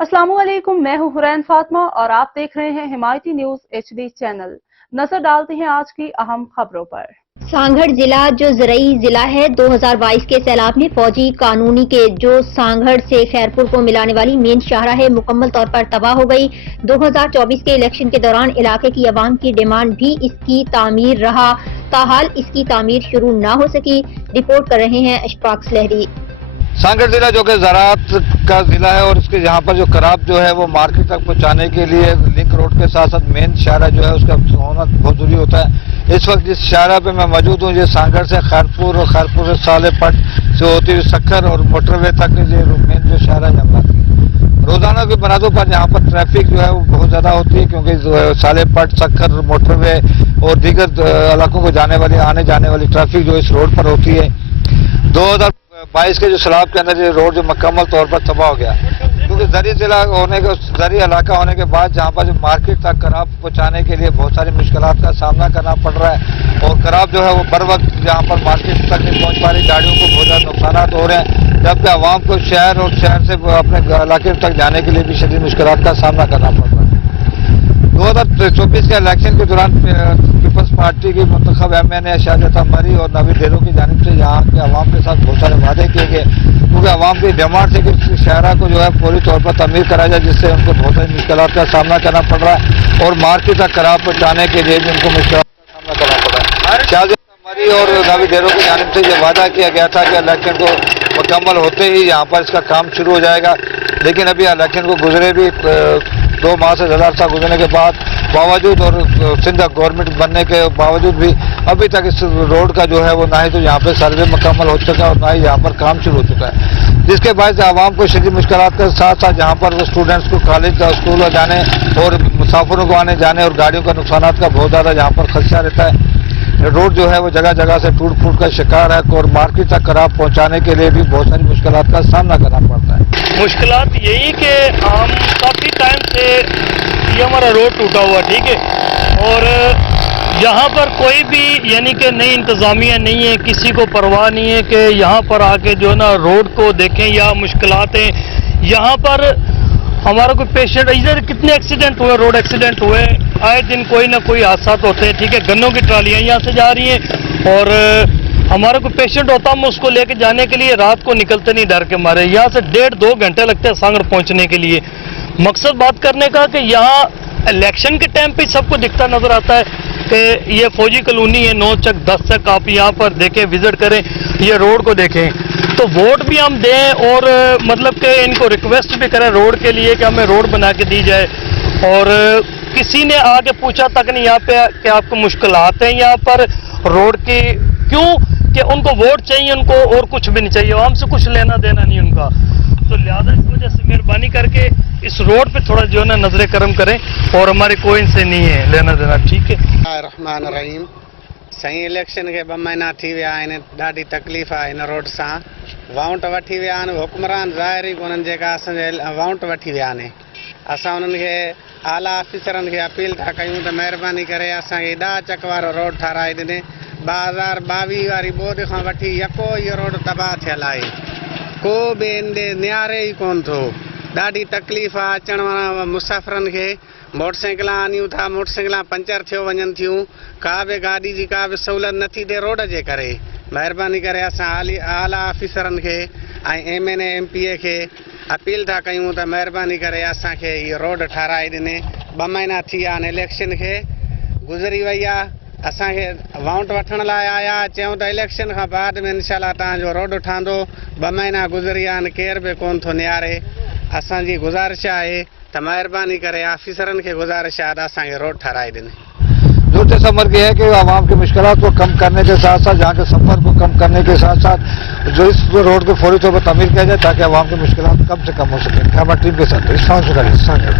अस्सलाम वालेकुम, मैं हूं हुरैन फातिमा और आप देख रहे हैं हिमायती न्यूज HD चैनल। नजर डालते हैं आज की अहम खबरों पर। सांगड़ जिला जो ज़रई जिला है, 2022 के सैलाब में फौजी कानूनी के जो सांगड़ से खैरपुर को मिलाने वाली मेन शाहरा है मुकम्मल तौर पर तबाह हो गई। 2024 के इलेक्शन के दौरान इलाके की आवाम की डिमांड भी इसकी तामीर रहा, ताहाल इसकी तामीर शुरू ना हो सकी। रिपोर्ट कर रहे हैं अशफाक लहरी। सांगड़ जिला जो कि ज़राअत का जिला है और इसके यहाँ पर जो कराब जो है वो मार्केट तक पहुँचाने के लिए लिंक रोड के साथ साथ मेन शाहरा जो है उसका होना बहुत जरूरी होता है। इस वक्त जिस शाहरा पे मैं मौजूद हूँ ये सांगड़ से खैरपुर और खैरपुर से सालेपट से होती हुई सक्खर और मोटरवे तक ये मेन जो शाहरा जमला रोजाना की बनातों पर यहाँ पर ट्रैफिक जो है वो बहुत ज़्यादा होती है, क्योंकि सालेपट सक्खर मोटरवे और दीगर इलाकों को जाने वाली आने जाने वाली ट्रैफिक जो इस रोड पर होती है। 2022 के जो सैलाब के अंदर ये रोड जो मुकम्मल तौर पर तबाह हो गया, क्योंकि ज़री जिला होने के ज़री इलाका होने के बाद जहाँ पर जो मार्केट तक कराब पहुँचाने के लिए बहुत सारी मुश्किलात का सामना करना पड़ रहा है और कराब जो है वो बर वक्त जहाँ पर मार्केट तक नहीं पहुँच पा रही, गाड़ियों को बहुत ज़्यादा नुकसान हो रहे हैं, जबकि आवाम को शहर और शहर से अपने इलाके तक जाने के लिए भी शदीद मुश्किलात का सामना करना पड़ रहा है। 2024 के इलेक्शन के दौरान पीपल्स पार्टी की मुंतखब MNA शाहजता मरी और नवी ढेरों की जानिब से यहाँ के अवाम के साथ बहुत सारे वादे किए गए, क्योंकि अवाम की डिमांड थी कि शहरा को जो है पूरी तौर पर तमीर करा जाए, जिससे उनको बहुत सारी मुश्किलात का सामना करना पड़ रहा है और मार्केट तक कराब पहुँचाने के लिए भी उनको मुश्किलात का सामना करना पड़ रहा है। शाहजता मरी और नवी ढेरों की जानिब से ये वादा किया गया था कि इलेक्शन को मुकम्मल होते ही यहाँ पर इसका काम शुरू हो जाएगा, लेकिन अभी इलेक्शन को गुजरे भी 2 माह से ज़्यादा अर्सा गुजरने के बावजूद और सिंध गवर्नमेंट बनने के बावजूद भी अभी तक इस रोड का जो है वो ना ही तो यहाँ पे सर्वे मुकम्मल हो चुका है और ना ही यहाँ पर काम शुरू हो चुका है, जिसके बाद आवाम को शदीद मुश्किलात के साथ साथ यहाँ पर वो स्टूडेंट्स को कॉलेज स्कूल जाने और मुसाफिरों को आने जाने और गाड़ियों का नुकसान का बहुत ज़्यादा यहाँ पर खदशा रहता है। रोड जो है वो जगह जगह से टूट फूट का शिकार है और मार्केट तक कराब पहुंचाने के लिए भी बहुत सारी मुश्किलात का सामना करना पड़ता है। मुश्किलात यही कि हम काफ़ी टाइम से ये हमारा रोड टूटा हुआ, ठीक है, और यहाँ पर कोई भी यानी कि नई इंतज़ामिया नहीं है, किसी को परवाह नहीं है कि यहाँ पर आके जो है ना रोड को देखें या मुश्किलात हैं। यहाँ पर हमारा कोई पेशेंट, इधर कितने एक्सीडेंट हुए, रोड एक्सीडेंट हुए, आए दिन कोई ना कोई हादसा होते हैं, ठीक है। गन्नों की ट्रालियाँ यहाँ से जा रही हैं और हमारा कोई पेशेंट होता हम उसको लेके जाने के लिए रात को निकलते नहीं डर के मारे। यहाँ से 1.5-2 घंटे लगते हैं सांगड़ पहुँचने के लिए। मकसद बात करने का कि यहाँ इलेक्शन के टाइम पे सबको दिखता नजर आता है कि ये फौजी कॉलोनी है 9 चक 10 चक, आप यहाँ पर देखें, विजिट करें, ये रोड को देखें, तो वोट भी हम दें और मतलब कि इनको रिक्वेस्ट भी करें रोड के लिए कि हमें रोड बना के दी जाए। और किसी ने आगे पूछा तक नहीं यहाँ पे कि आपको मुश्किलात हैं यहाँ पर रोड की, क्यों कि उनको वोट चाहिए, उनको और कुछ भी नहीं चाहिए, हमसे कुछ लेना देना नहीं उनका। तो लिहाजा इस वजह से मेहरबानी करके इस रोड पे थोड़ा जो है ना नजर करम करें और हमारे कोई इनसे नहीं है लेना देना, ठीक है। रहमान रहीम। सही इलेक्शन के 2 महीना थी विया आहिनि, ॾाढी तकलीफ़ आहे हिन रोड सां। वाउंट वठी विया आहिनि हुक्मरान, ज़ाहिर ई कोन्हनि जेका असांजे वाउंट वठी विया आहिनि। असां उन्हनि खे आला ऑफिसरनि खे अपील था कयूं त महिरबानी करे असांखे 10 चक वारो रोड ठाराए ॾिने। 2022 वारी ॿोॾि खां वठी यको इहो रोड तबाह थियल आहे, को बि इन नियारे ई कोन थो। ॾाढी तकलीफ़ आहे अचण वारा मुसाफ़िरनि खे। मोटरसाइकिलां आनियूं था, मोटरसाइकिलां पंचर थियो वञनि थियूं, का बि गाॾी जी का बि सहूलियत नथी थिए रोड जे करे। महिरबानी करे असां आला ऑफिसरनि खे ऐं MNA MPA खे अपील था कयूं त महिरबानी करे असांखे इहो रोड ठाराए ॾिने। 2 महीना थी विया आहिनि इलेक्शन खे, गुज़री वई आहे। असांखे वाउंट वठण लाइ आया, चयूं त इलेक्शन खां बाद में इंशाल्लाह तव्हांजो रोड ठहंदो। 2 महीना गुज़री विया आहिनि, केर बि कोन थो नियारे। असांजी गुज़ारिश आहे त महिरबानी करे ऑफिसरनि खे गुज़ारिश आहे त असांखे रोड ठाराए ॾिने। ज़रूरत अमर की है कि आवाम की मुश्किलात को कम करने के साथ साथ यहाँ के सफर को कम करने के साथ साथ जो इस रोड को फौरी तौर पर तमीर किया जाए ताकि आवाम की मुश्किलात कम से कम हो सके। कैमरा टीम के साथ इरफान सुगारी, सांगड़।